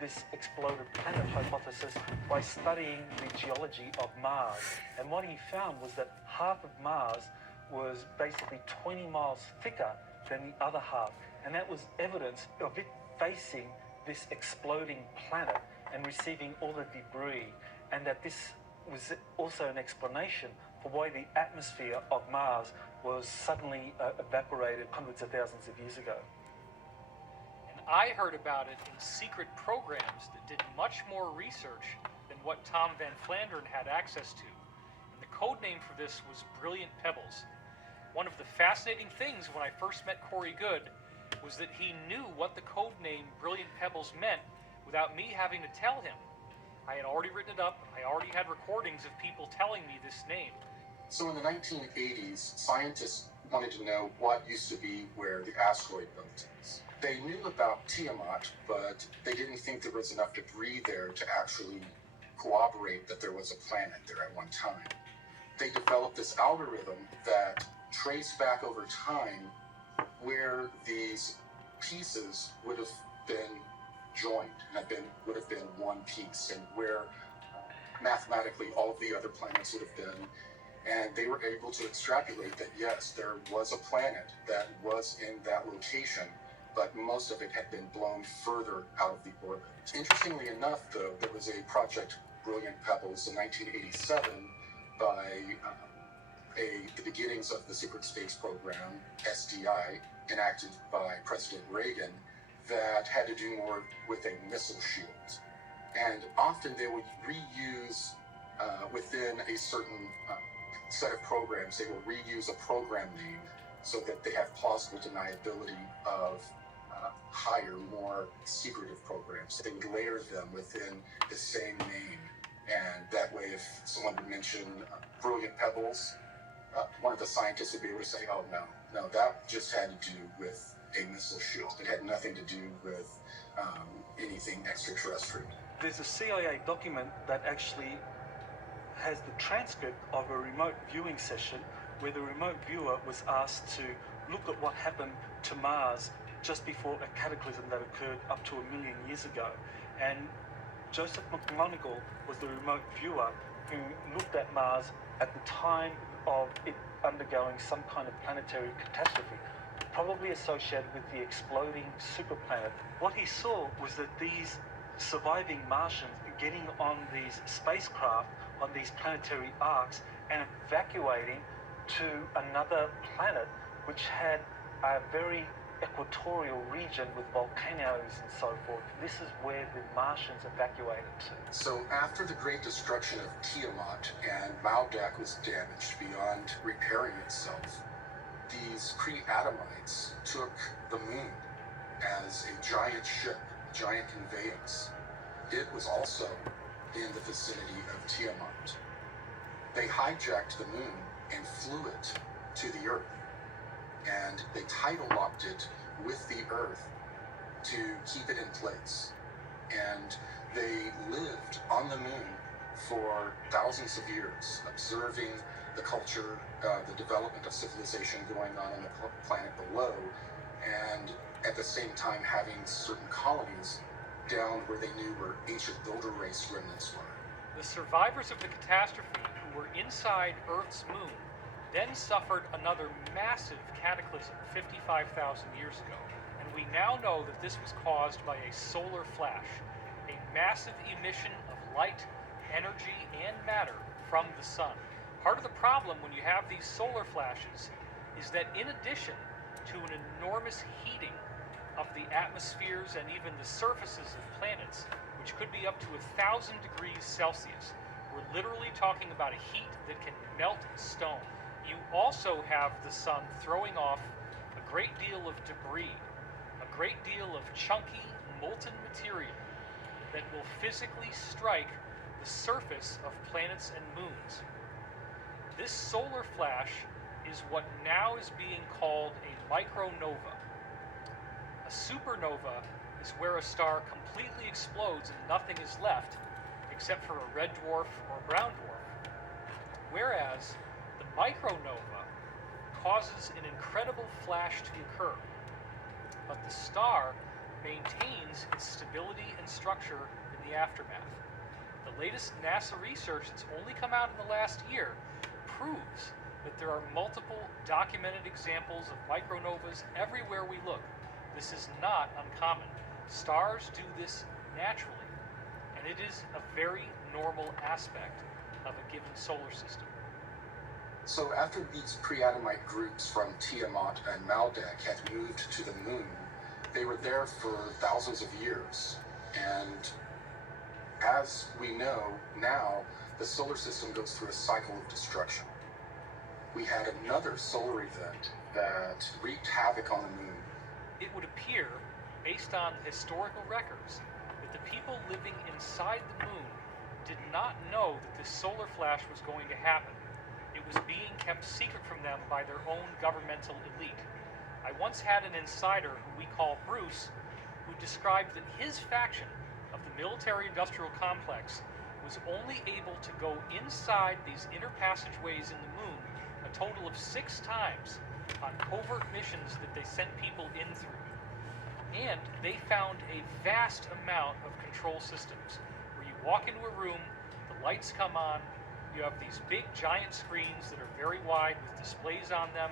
this exploded planet hypothesis by studying the geology of Mars. And what he found was that half of Mars was basically 20 miles thicker than the other half. And that was evidence of it facing this exploding planet and receiving all the debris. And that this was also an explanation for why the atmosphere of Mars was suddenly evaporated hundreds of thousands of years ago. And I heard about it in secret programs that did much more research than what Tom Van Flandern had access to. And the code name for this was Brilliant Pebbles. One of the fascinating things when I first met Corey Goode was that he knew what the code name Brilliant Pebbles meant without me having to tell him. I had already written it up. I already had recordings of people telling me this name. So in the 1980s, scientists wanted to know what used to be where the asteroid belt is. They knew about Tiamat, but they didn't think there was enough debris there to actually corroborate that there was a planet there at one time. They developed this algorithm that traced back over time where these pieces would have been joined and would have been one piece, and where mathematically all of the other planets would have been. And they were able to extrapolate that, yes, there was a planet that was in that location, but most of it had been blown further out of the orbit. Interestingly enough, though, there was a Project Brilliant Pebbles in 1987 by the beginnings of the secret space program, SDI, enacted by President Reagan, that had to do more with a missile shield. And often they would reuse, within a certain set of programs, they will reuse a program name so that they have plausible deniability of higher, more secretive programs. They would layer them within the same name. And that way, if someone would mention Brilliant Pebbles, one of the scientists would be able to say, oh, no, that just had to do with a missile shield. It had nothing to do with anything extraterrestrial. There's a CIA document that actually has the transcript of a remote viewing session where the remote viewer was asked to look at what happened to Mars just before a cataclysm that occurred up to 1 million years ago. And Joseph McMoneagle was the remote viewer who looked at Mars at the time of it undergoing some kind of planetary catastrophe, probably associated with the exploding superplanet. What he saw was that these surviving Martians getting on these spacecraft, on these planetary arcs, and evacuating to another planet which had a very equatorial region with volcanoes and so forth. This is where the Martians evacuated to. So after the great destruction of Tiamat and Maldak was damaged beyond repairing itself, these pre-Adamites took the moon as a giant ship, a giant conveyance. It was also in the vicinity of Tiamat. They hijacked the moon and flew it to the Earth. And they tidal locked it with the Earth to keep it in place. And they lived on the moon for thousands of years, observing the culture, the development of civilization going on the planet below, and at the same time having certain colonies down where they knew where ancient builder race remnants were. The survivors of the catastrophe who were inside Earth's moon then suffered another massive cataclysm 55,000 years ago, and we now know that this was caused by a solar flash, a massive emission of light, energy, and matter from the sun. Part of the problem when you have these solar flashes is that in addition to an enormous heating of the atmospheres and even the surfaces of planets, which could be up to 1,000 degrees Celsius, we're literally talking about a heat that can melt stone. You also have the sun throwing off a great deal of debris, a great deal of chunky, molten material that will physically strike the surface of planets and moons. This solar flash is what now is being called a micronova. A supernova is where a star completely explodes and nothing is left except for a red dwarf or a brown dwarf. Whereas the micronova causes an incredible flash to occur, but the star maintains its stability and structure in the aftermath. The latest NASA research that's only come out in the last year proves that there are multiple documented examples of micronovas everywhere we look. This is not uncommon. Stars do this naturally, and it is a very normal aspect of a given solar system. So after these pre-Adamite groups from Tiamat and Maldek had moved to the moon, they were there for thousands of years. And as we know now, the solar system goes through a cycle of destruction. We had another solar event that wreaked havoc on the moon. It would appear, based on historical records, that the people living inside the moon did not know that this solar flash was going to happen. It was being kept secret from them by their own governmental elite. I once had an insider who we call Bruce, who described that his faction of the military-industrial complex was only able to go inside these inner passageways in the moon a total of 6 times on covert missions that they sent people in through. And they found a vast amount of control systems, where you walk into a room, the lights come on, you have these big giant screens that are very wide with displays on them,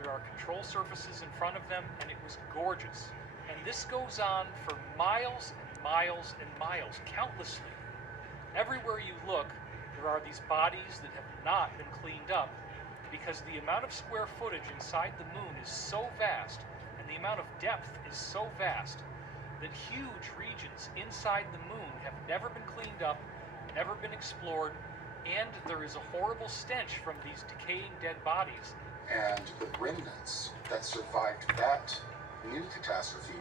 there are control surfaces in front of them, and it was gorgeous. And this goes on for miles and miles and miles, countlessly. Everywhere you look, there are these bodies that have not been cleaned up, because the amount of square footage inside the moon is so vast, and the amount of depth is so vast, that huge regions inside the moon have never been cleaned up, never been explored, and there is a horrible stench from these decaying dead bodies. And the remnants that survived that new catastrophe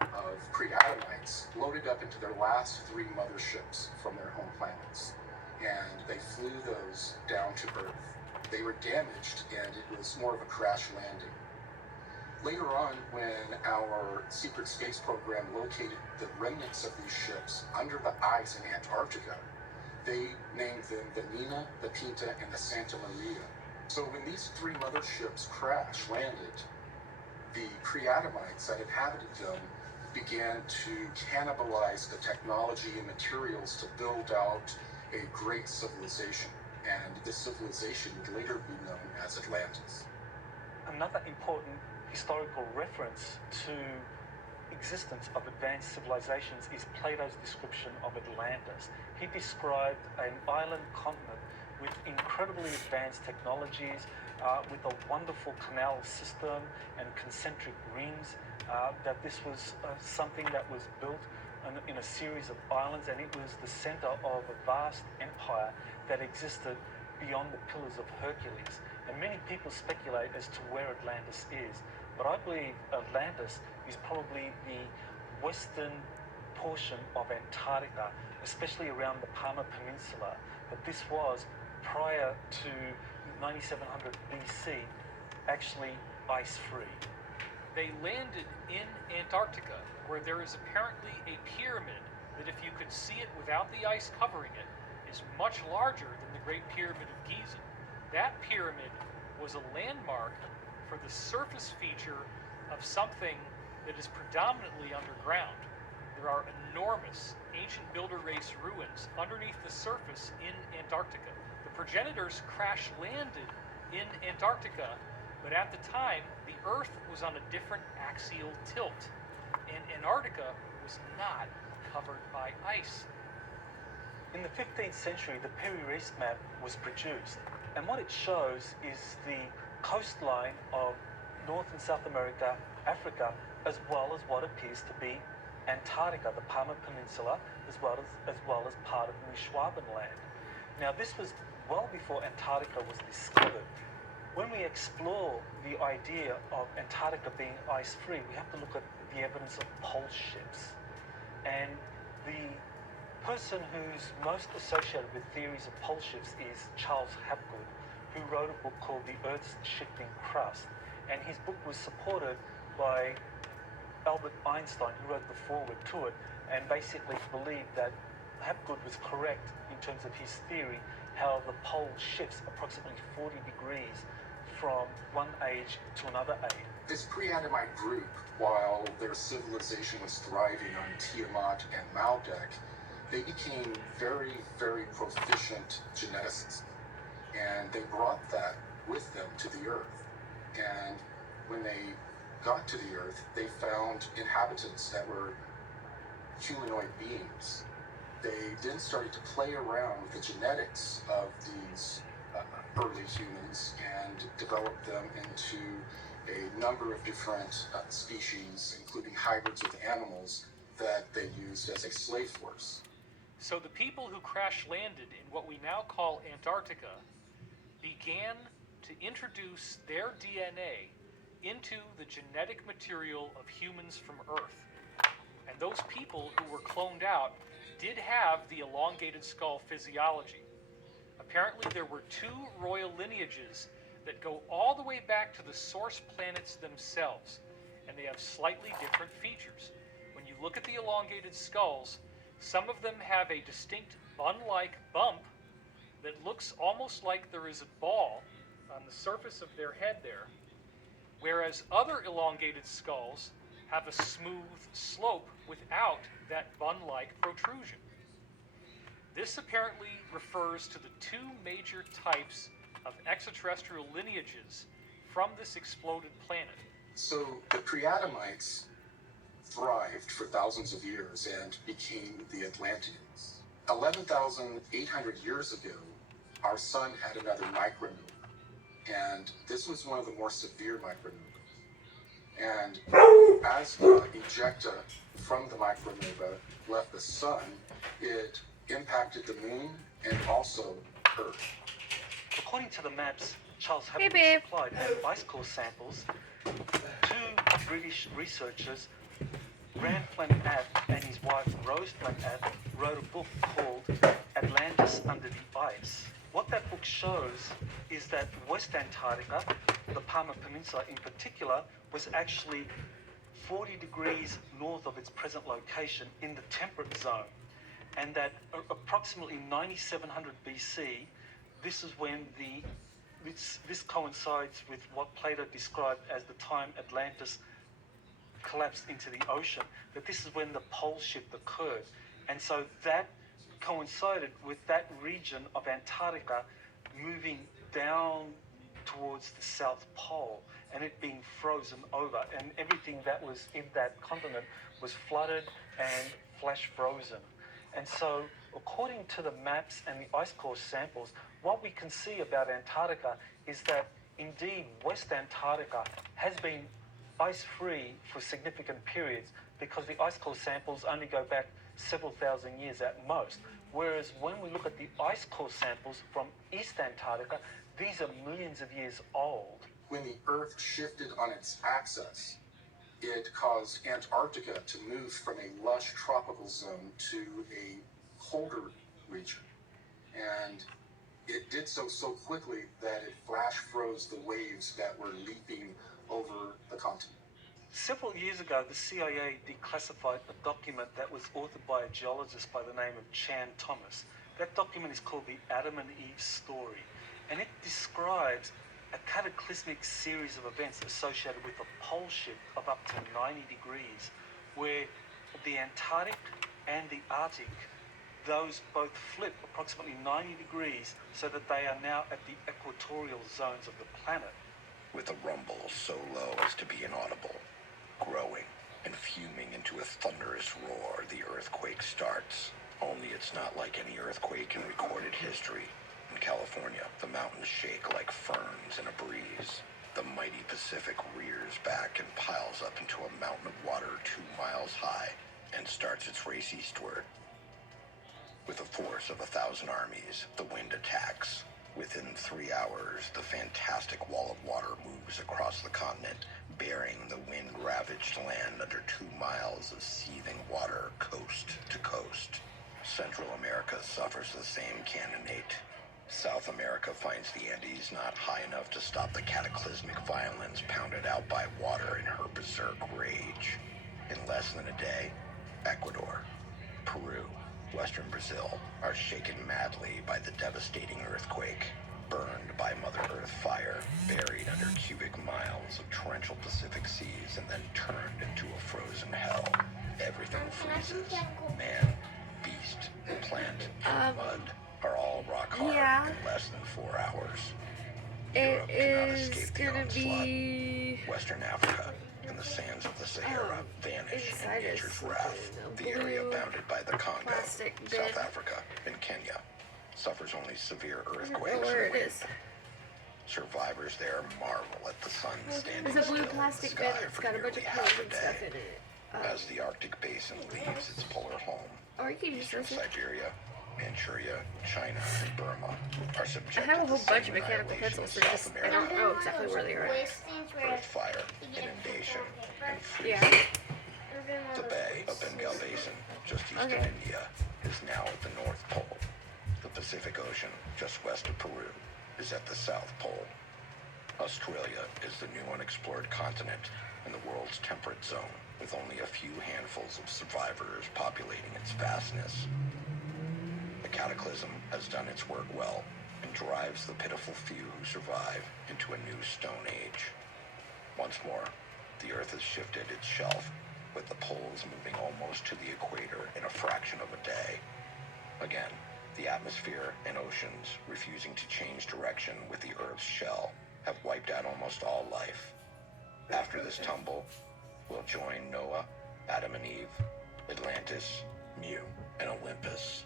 of pre-Adamites loaded up into their last 3 motherships from their home planets, and they flew those down to Earth. They were damaged, and it was more of a crash landing. Later on, when our secret space program located the remnants of these ships under the ice in Antarctica, they named them the Nina, the Pinta, and the Santa Maria. So when these 3 motherships crash landed, the pre-Adamites that inhabited them began to cannibalize the technology and materials to build out a great civilization. And this civilization would later be known as Atlantis. Another important historical reference to existence of advanced civilizations is Plato's description of Atlantis. He described an island continent with incredibly advanced technologies, with a wonderful canal system and concentric rings, that this was something that was built in a series of islands, and it was the center of a vast empire that existed beyond the Pillars of Hercules. And many people speculate as to where Atlantis is, but I believe Atlantis is probably the western portion of Antarctica, especially around the Palmer Peninsula. But this was, prior to 9700 BC, actually ice-free. They landed in Antarctica, where there is apparently a pyramid that, if you could see it without the ice covering it, is much larger than the Great Pyramid of Giza. That pyramid was a landmark for the surface feature of something that is predominantly underground. There are enormous ancient builder race ruins underneath the surface in Antarctica. The progenitors crash landed in Antarctica, but at the time, the Earth was on a different axial tilt, and Antarctica was not covered by ice. In the 15th century, the Perry-Reese map was produced, and what it shows is the coastline of North and South America, Africa, as well as what appears to be Antarctica, the Palmer Peninsula, as well as part of New Schwabenland. Now, this was well before Antarctica was discovered. When we explore the idea of Antarctica being ice-free, we have to look at the evidence of pole ships. And the person who's most associated with theories of pole shifts is Charles Hapgood, who wrote a book called The Earth's Shifting Crust. And his book was supported by Albert Einstein, who wrote the foreword to it, and basically believed that Hapgood was correct in terms of his theory, how the pole shifts approximately 40 degrees from one age to another age. This pre-Adamite group, while their civilization was thriving on Tiamat and Maldek, they became very, very proficient geneticists. And they brought that with them to the Earth. And when they got to the Earth, they found inhabitants that were humanoid beings. They then started to play around with the genetics of these early humans and developed them into a number of different species, including hybrids with animals that they used as a slave force. So the people who crash landed in what we now call Antarctica began to introduce their DNA into the genetic material of humans from Earth. And those people who were cloned out did have the elongated skull physiology. Apparently there were two royal lineages that go all the way back to the source planets themselves, and they have slightly different features. When you look at the elongated skulls, some of them have a distinct bun-like bump that looks almost like there is a ball on the surface of their head there, whereas other elongated skulls have a smooth slope without that bun-like protrusion. This apparently refers to the two major types of extraterrestrial lineages from this exploded planet. So the pre-Adamites thrived for thousands of years and became the Atlanteans. 11,800 years ago, our sun had another micronova, and this was one of the more severe micronovas. And as the ejecta from the micronova left the sun, it impacted the moon and also Earth. According to the maps Charles Hey, Hapgood babe. supplied and ice core samples, two British researchers, Rand Flanagan and his wife Rose Flanagan, wrote a book called Atlantis Under the Ice. What that book shows is that West Antarctica, the Palmer Peninsula in particular, was actually 40 degrees north of its present location in the temperate zone. And that approximately 9700 BC, this is when this coincides with what Plato described as the time Atlantis collapsed into the ocean, that this is when the pole shift occurred. And so that coincided with that region of Antarctica moving down towards the South Pole and it being frozen over, and everything that was in that continent was flooded and flash frozen. And so, according to the maps and the ice core samples, what we can see about Antarctica is that indeed West Antarctica has been ice-free for significant periods because the ice core samples only go back several thousand years at most. Whereas when we look at the ice core samples from East Antarctica, these are millions of years old. When the Earth shifted on its axis, it caused Antarctica to move from a lush tropical zone to a colder region. And it did so quickly that it flash froze the waves that were leaping over the continent. Several years ago, the CIA declassified a document that was authored by a geologist by the name of Chan Thomas. That document is called the Adam and Eve Story, and it describes a cataclysmic series of events associated with a pole shift of up to 90 degrees, where the Antarctic and the Arctic, those both flip approximately 90 degrees so that they are now at the equatorial zones of the planet. With a rumble so low as to be inaudible, growing and fuming into a thunderous roar, the earthquake starts. Only it's not like any earthquake in recorded history. In California, the mountains shake like ferns in a breeze. The mighty Pacific rears back and piles up into a mountain of water 2 miles high and starts its race eastward. With a force of 1,000 armies, the wind attacks. Within 3 hours, the fantastic wall of water moves across the continent, burying the wind-ravaged land under 2 miles of seething water coast to coast. Central America suffers the same cannonade. South America finds the Andes not high enough to stop the cataclysmic violence pounded out by water in her berserk rage. In less than a day, Ecuador, Peru, Western Brazil are shaken madly by the devastating earthquake. Burned by Mother Earth fire, buried under cubic miles of torrential Pacific seas, and then turned into a frozen hell. Everything freezes. Man, beast, plant, and mud are all rock hard yeah. in less than 4 hours. It Europe cannot is escape the gonna onslaught. be Western Africa and the sands of the Sahara vanish in inside is nature's wrath. The area blue bounded by the Congo, plastic South bin. Africa, and Kenya suffers only severe I don't earthquakes know where and it wind. is. Survivors there marvel at the sun standing There's a blue still in the plastic bin sky that's for got a bunch nearly of half clothes a and stuff in day. it. As the Arctic basin leaves its polar home, Or you can just eastern listen. Siberia, Manchuria, China, and Burma are I subjected have a to whole the bunch same of mechanical annihilation pencils, as they're South just, I America. don't know exactly where they are. Earth fire, inundation, and Yeah. freezing. The Bay of Bengal Basin, just east of Okay. India, is now at the North Pole. The Pacific Ocean, just west of Peru, is at the South Pole. Australia is the new unexplored continent in the world's temperate zone, with only a few handfuls of survivors populating its vastness. The cataclysm has done its work well and drives the pitiful few who survive into a new Stone Age. Once more, the Earth has shifted its shelf, with the poles moving almost to the equator in a fraction of a day. Again, the atmosphere and oceans, refusing to change direction with the Earth's shell, have wiped out almost all life. After this tumble, we'll join Noah, Adam and Eve, Atlantis, Mu, and Olympus.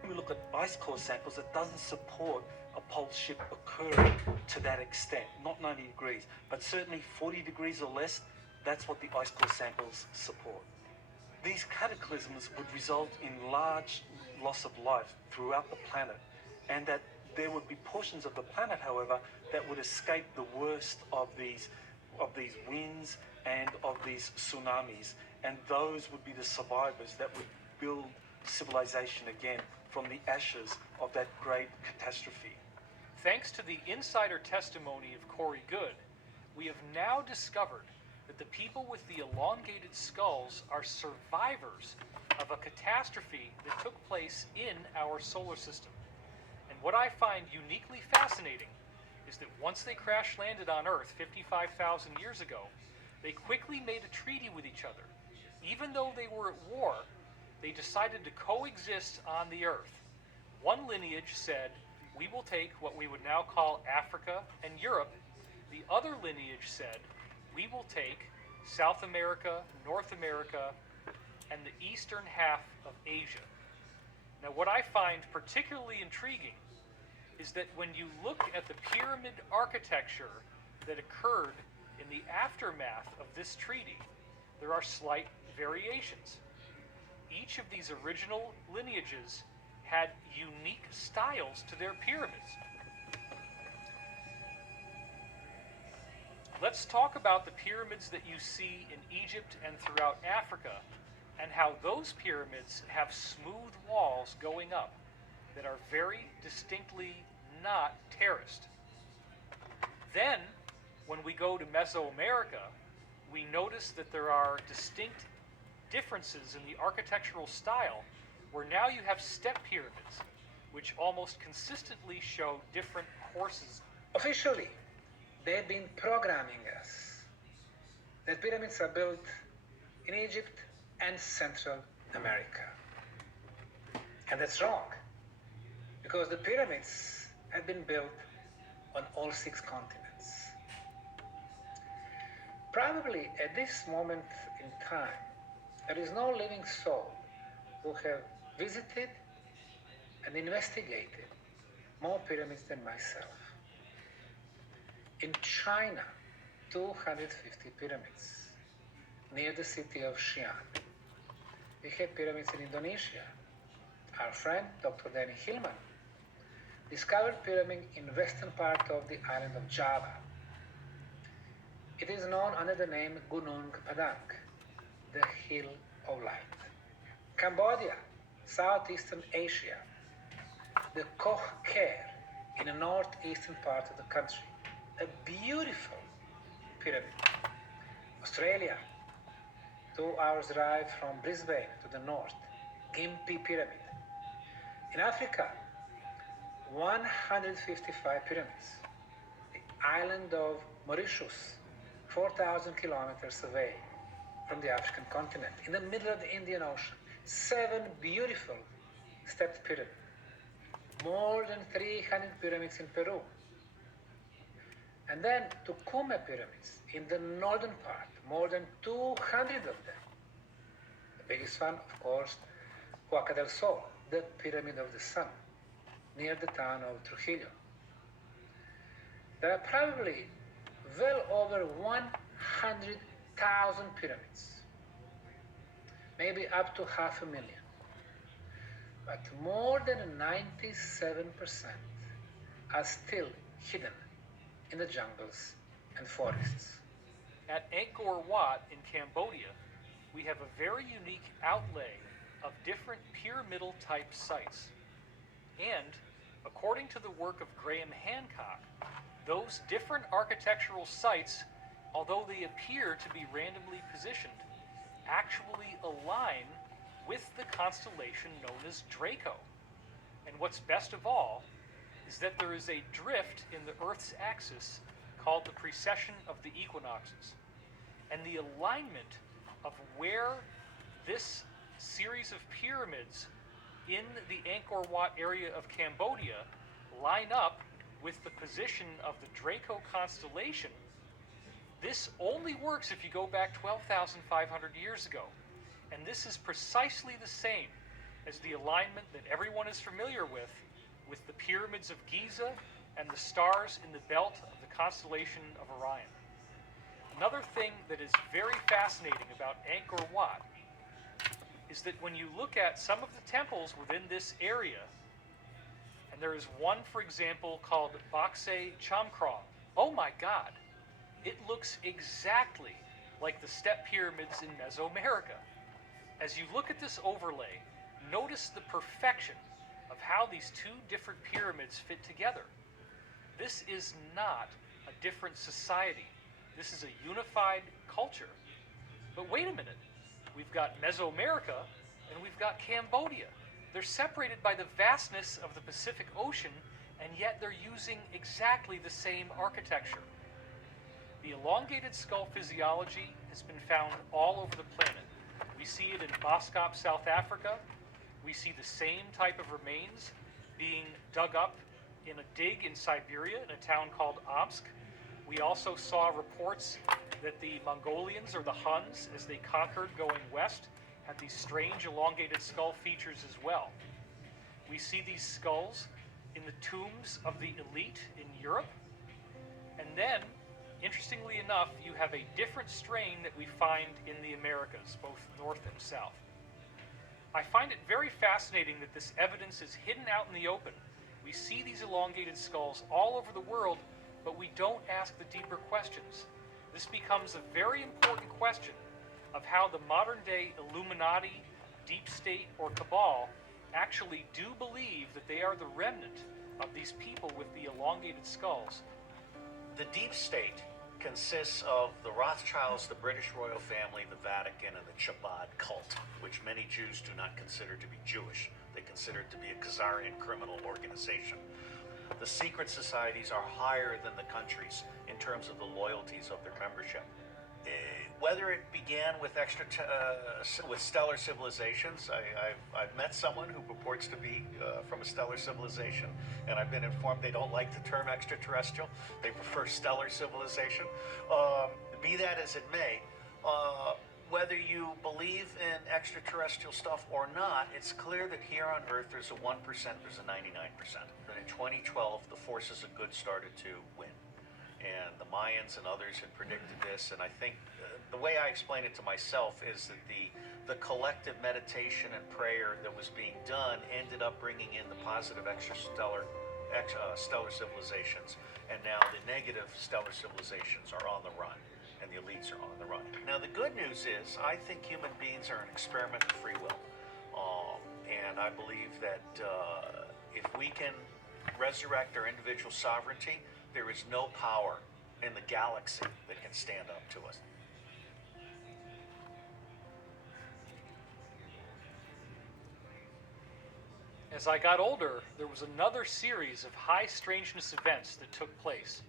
When we look at ice core samples, it doesn't support a pole shift occurring to that extent, not 90 degrees, but certainly 40 degrees or less, that's what the ice core samples support. These cataclysms would result in large loss of life throughout the planet, and that there would be portions of the planet, however, that would escape the worst of these winds and of these tsunamis, and those would be the survivors that would build civilization again from the ashes of that great catastrophe. Thanks to the insider testimony of Corey Good, we have now discovered that the people with the elongated skulls are survivors of a catastrophe that took place in our solar system. And what I find uniquely fascinating is that once they crash landed on Earth 55,000 years ago, they quickly made a treaty with each other. Even though they were at war, they decided to coexist on the Earth. One lineage said, "We will take what we would now call Africa and Europe." The other lineage said, "We will take South America, North America, and the eastern half of Asia." Now, what I find particularly intriguing is that when you look at the pyramid architecture that occurred in the aftermath of this treaty, there are slight variations. Each of these original lineages had unique styles to their pyramids. Let's talk about the pyramids that you see in Egypt and throughout Africa, and how those pyramids have smooth walls going up that are very distinctly not terraced. Then, when we go to Mesoamerica, we notice that there are distinct differences in the architectural style, where now you have step pyramids, which almost consistently show different courses. Officially, they've been programming us that pyramids are built in Egypt and Central America. And that's wrong, because the pyramids have been built on all 6 continents. Probably at this moment in time, there is no living soul who have visited and investigated more pyramids than myself. In China, 250 pyramids near the city of Xi'an. We have pyramids in Indonesia. Our friend Dr. Danny Hillman discovered pyramid in western part of the island of Java. It is known under the name Gunung Padang, the Hill of Light. Cambodia, Southeastern Asia, the Koh Ker in the northeastern part of the country, a beautiful pyramid. Australia, 2 hours drive from Brisbane to the north, Gympie Pyramid. In Africa, 155 pyramids. The island of Mauritius, 4,000 kilometers away from the African continent, in the middle of the Indian Ocean. 7 beautiful stepped pyramids. More than 300 pyramids in Peru. And then Tucumã pyramids in the northern part, more than 200 of them. The biggest one, of course, Huaca del Sol, the Pyramid of the Sun, near the town of Trujillo. There are probably well over 100,000 pyramids, maybe up to 500,000. But more than 97% are still hidden in the jungles and forests. At Angkor Wat in Cambodia, we have a very unique outlay of different pyramidal type sites. And, according to the work of Graham Hancock, those different architectural sites, although they appear to be randomly positioned, actually align with the constellation known as Draco. And what's best of all is that there is a drift in the Earth's axis called the precession of the equinoxes. And the alignment of where this series of pyramids in the Angkor Wat area of Cambodia line up with the position of the Draco constellation, this only works if you go back 12,500 years ago. And this is precisely the same as the alignment that everyone is familiar with the pyramids of Giza and the stars in the belt of the constellation of Orion. Another thing that is very fascinating about Angkor Wat is that when you look at some of the temples within this area, and there is one, for example, called Bakse Chamkrong. Oh my God! It looks exactly like the step pyramids in Mesoamerica. As you look at this overlay, notice the perfection of how these two different pyramids fit together. This is not a different society. This is a unified culture. But wait a minute. We've got Mesoamerica and we've got Cambodia. They're separated by the vastness of the Pacific Ocean, and yet they're using exactly the same architecture. The elongated skull physiology has been found all over the planet. We see it in Boskop, South Africa. We see the same type of remains being dug up in a dig in Siberia in a town called Omsk. We also saw reports that the Mongolians, or the Huns, as they conquered going west, had these strange elongated skull features as well. We see these skulls in the tombs of the elite in Europe. And then, interestingly enough, you have a different strain that we find in the Americas, both north and south. I find it very fascinating that this evidence is hidden out in the open. We see these elongated skulls all over the world, but we don't ask the deeper questions. This becomes a very important question of how the modern-day Illuminati, deep state, or cabal actually do believe that they are the remnant of these people with the elongated skulls. The deep state consists of the Rothschilds, the British royal family, the Vatican, and the Chabad cult, which many Jews do not consider to be Jewish. They consider it to be a Khazarian criminal organization. The secret societies are higher than the countries in terms of the loyalties of their membership. Whether it began with with stellar civilizations, I've met someone who purports to be from a stellar civilization, and I've been informed they don't like the term extraterrestrial. They prefer stellar civilization. Be that as it may, whether you believe in extraterrestrial stuff or not, it's clear that here on Earth there's a 1%, there's a 99%. But in 2012, the forces of good started to win. And the Mayans and others had predicted this, and I think the way I explain it to myself is that the collective meditation and prayer that was being done ended up bringing in the positive stellar civilizations, and now the negative stellar civilizations are on the run, and the elites are on the run. Now the good news is I think human beings are an experiment of free will, and I believe that if we can resurrect our individual sovereignty, there is no power in the galaxy that can stand up to us. As I got older, there was another series of high strangeness events that took place.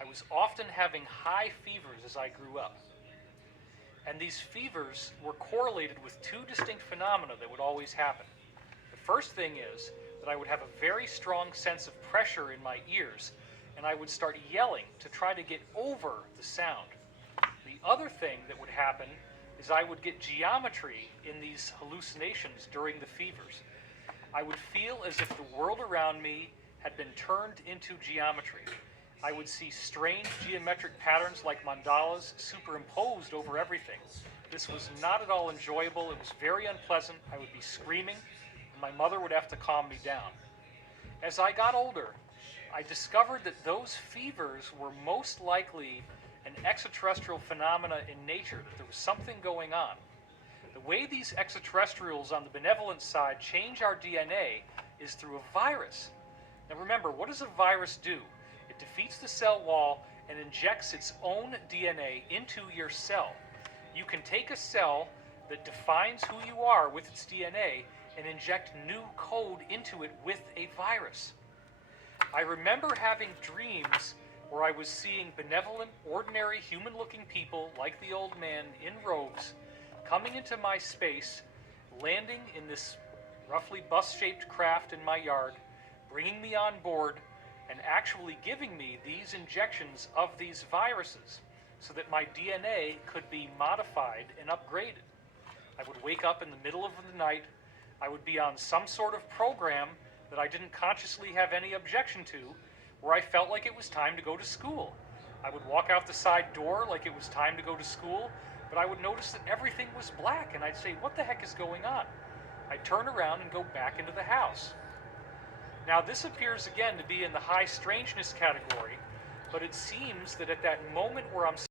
I was often having high fevers as I grew up. And these fevers were correlated with two distinct phenomena that would always happen. The first thing is that I would have a very strong sense of pressure in my ears, and I would start yelling to try to get over the sound. The other thing that would happen is I would get geometry in these hallucinations during the fevers. I would feel as if the world around me had been turned into geometry. I would see strange geometric patterns like mandalas superimposed over everything. This was not at all enjoyable. It was very unpleasant. I would be screaming, and my mother would have to calm me down. As I got older, I discovered that those fevers were most likely an extraterrestrial phenomena in nature, that there was something going on. The way these extraterrestrials on the benevolent side change our DNA is through a virus. Now remember, what does a virus do? It defeats the cell wall and injects its own DNA into your cell. You can take a cell that defines who you are with its DNA and inject new code into it with a virus. I remember having dreams where I was seeing benevolent, ordinary, human-looking people like the old man in robes coming into my space, landing in this roughly bus-shaped craft in my yard, bringing me on board, and actually giving me these injections of these viruses so that my DNA could be modified and upgraded. I would wake up in the middle of the night. I would be on some sort of program that I didn't consciously have any objection to, where I felt like it was time to go to school. I would walk out the side door like it was time to go to school, but I would notice that everything was black, and I'd say, what the heck is going on? I'd turn around and go back into the house. Now, this appears again to be in the high strangeness category, but it seems that at that moment where I'm